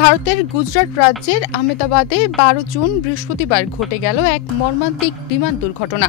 ভারতের গুজরাট রাজ্যের আহমেদাবাদে 12 জুন বৃহস্পতিবার ঘটে গেল এক মর্মান্তিক বিমান দুর্ঘটনা।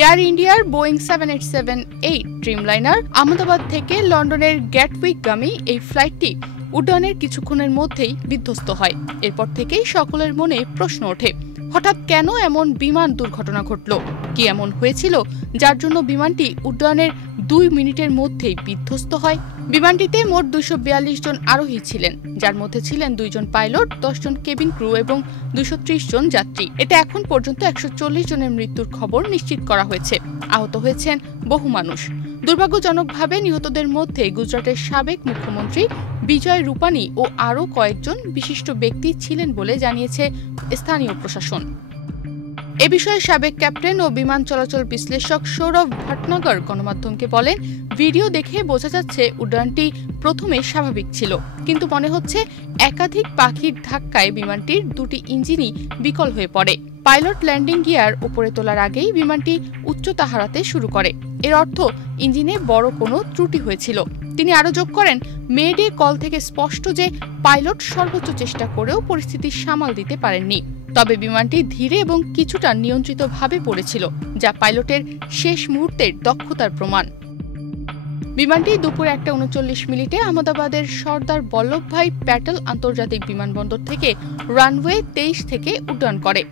এয়ার ইন্ডিয়ার বোয়িং 787-8 ড্রিমলাইনার আহমেদাবাদ থেকে লন্ডনের গ্যাটউইকগামী এই ফ্লাইটটি উড্ডয়নের কিছুক্ষণের মধ্যেই বিধ্বস্ত হয়। এরপর থেকেই সকলের মনে প্রশ্ন ওঠে, হঠাৎ কেন এমন বিমান দুর্ঘটনা ঘটল? কি এমন হয়েছিল যার জন্য বিমানটি উড্ডয়নের 2 মিনিটের মধ্যেই বিধ্বস্ত হয়? বিমানটিতে মোট 242 জন আরোহী ছিলেন, যার মধ্যে ছিলেন 2 জন পাইলট, 10 জন কেবিন ক্রু এবং 230 জন যাত্রী। এতে এখন পর্যন্ত 140 জনের মৃত্যুর খবর নিশ্চিত করা হয়েছে। আহত হয়েছেন বহু মানুষ। দুর্ভাগ্যজনকভাবে নিহতদের মধ্যে গুজরাটের সাবেক মুখ্যমন্ত্রী বিজয় রূপানী ও আরও কয়েকজন বিশিষ্ট ব্যক্তি ছিলেন বলে জানিয়েছে স্থানীয় প্রশাসন। এ বিষয়ে সাবেক ক্যাপ্টেন ও বিমান চলাচল বিশ্লেষক সৌরভ ভটনাগর গণমাধ্যমকে বলেন, ভিডিও দেখে বোঝা যাচ্ছে উড্ডয়নটি প্রথমে স্বাভাবিক ছিল, কিন্তু মনে হচ্ছে একাধিক পাখির ধাক্কায় বিমানটির 2টি ইঞ্জিনই বিকল হয়ে পড়ে। পাইলট ল্যান্ডিং গিয়ার উপরে তোলার আগেই বিমানটি উচ্চতা হারাতে শুরু করে। এর অর্থ ইঞ্জিনে বড় কোনো ত্রুটি হয়েছিল। তিনি আরও যোগ করেন, মেডে কল থেকে স্পষ্ট যে পাইলট সর্বোচ্চ চেষ্টা করেও পরিস্থিতি সামাল দিতে পারেননি। তবে বিমানটি ধীরে এবং কিছুটা নিয়ন্ত্রিতভাবে পড়েছিল, যা পাইলটের শেষ মুহূর্তের দক্ষতার প্রমাণ। বিমানটি দুপুর 1:39 আহমেদাবাদের সর্দার বল্লভভাই প্যাটেল আন্তর্জাতিক বিমানবন্দর থেকে রানওয়ে 23 থেকে উড্ডয়ন করে।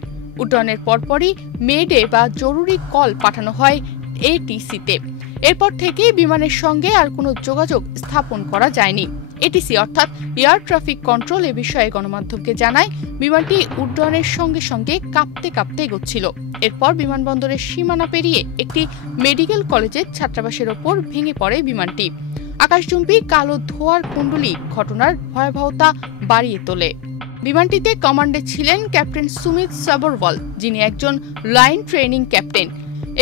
উড্ডয়নের পরপরই মেডে বা জরুরি কল পাঠানো হয় এটিসিতে। এরপর থেকেই বিমানের সঙ্গে আর কোনো যোগাযোগ স্থাপন করা যায়নি। এটিসি অর্থাৎ এয়ার ট্রাফিক কন্ট্রোল এ বিষয়ে গণমাধ্যমকে জানায়, বিমানটি উড্ডয়নের সঙ্গে সঙ্গে কাঁপতে কাঁপতে এগোচ্ছিল। এরপর বিমানবন্দরের সীমানা পেরিয়ে একটি মেডিকেল কলেজের ছাত্রাবাসের ওপর ভেঙে পড়ে বিমানটি। আকাশচুম্বী কালো ধোঁয়ার কুণ্ডলী ঘটনার ভয়াবহতা বাড়িয়ে তোলে। বিমানটিতে কমান্ডে ছিলেন ক্যাপ্টেন সুমিত সাবরওয়াল, যিনি একজন লাইন ট্রেনিং ক্যাপ্টেন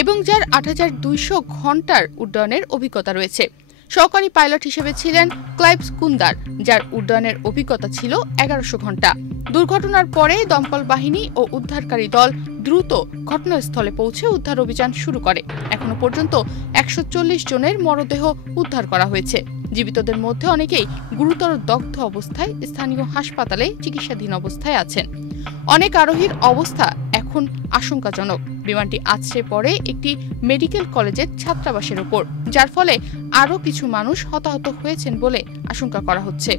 এবং যার 8200 ঘণ্টার উড্ডয়নের অভিজ্ঞতা রয়েছে। সহকারী পাইলট হিসেবে ছিলেন ক্লাইভ কুন্দার, যার উড্ডয়নের অভিজ্ঞতা ছিল 1100 ঘণ্টা। দুর্ঘটনার পরে দমকল বাহিনী ও উদ্ধারকারী দল দ্রুত ঘটনাস্থলে পৌঁছে উদ্ধার অভিযান শুরু করে। এখনো পর্যন্ত 140 জনের মরদেহ উদ্ধার করা হয়েছে। জীবিতদের মধ্যে অনেকেই গুরুতর দগ্ধ অবস্থায় স্থানীয় হাসপাতালে চিকিৎসাধীন অবস্থায় আছেন। অনেক আরোহীর অবস্থা এখন আশঙ্কাজনক। বিমানটি আছড়ে পড়ে একটি মেডিকেল কলেজের ছাত্রাবাসের ওপর, যার ফলে আরও কিছু মানুষ হতাহত হয়েছেন বলে আশঙ্কা করা হচ্ছে।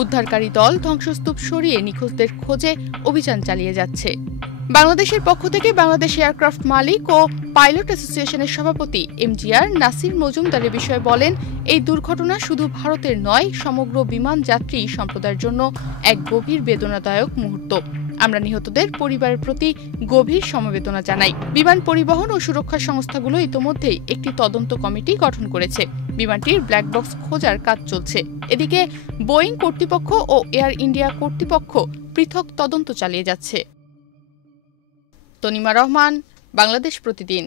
উদ্ধারকারী দল ধ্বংসস্তূপ সরিয়ে নিখোঁজদের খোঁজে অভিযান চালিয়ে যাচ্ছে। বাংলাদেশের পক্ষ থেকে বাংলাদেশ এয়ারক্রাফট মালিক ও পাইলট অ্যাসোসিয়েশনের সভাপতি এমজিআর নাসির মজুমদার বিষয়ে বলেন, এই দুর্ঘটনা শুধু ভারতের নয়, সমগ্র বিমান যাত্রী সম্প্রদায়ের জন্য এক গভীর বেদনাদায়ক মুহূর্ত। আমরা নিহতদের পরিবারের প্রতি গভীর সমবেদনা জানাই। বিমান পরিবহন ও সুরক্ষা সংস্থাগুলো ইতোমধ্যেই একটি তদন্ত কমিটি গঠন করেছে। বিমানটির ব্ল্যাক বক্স খোঁজার কাজ চলছে। এদিকে বোয়িং কর্তৃপক্ষ ও এয়ার ইন্ডিয়া কর্তৃপক্ষ পৃথক তদন্ত চালিয়ে যাচ্ছে। তনিমা রহমান, বাংলাদেশ প্রতিদিন।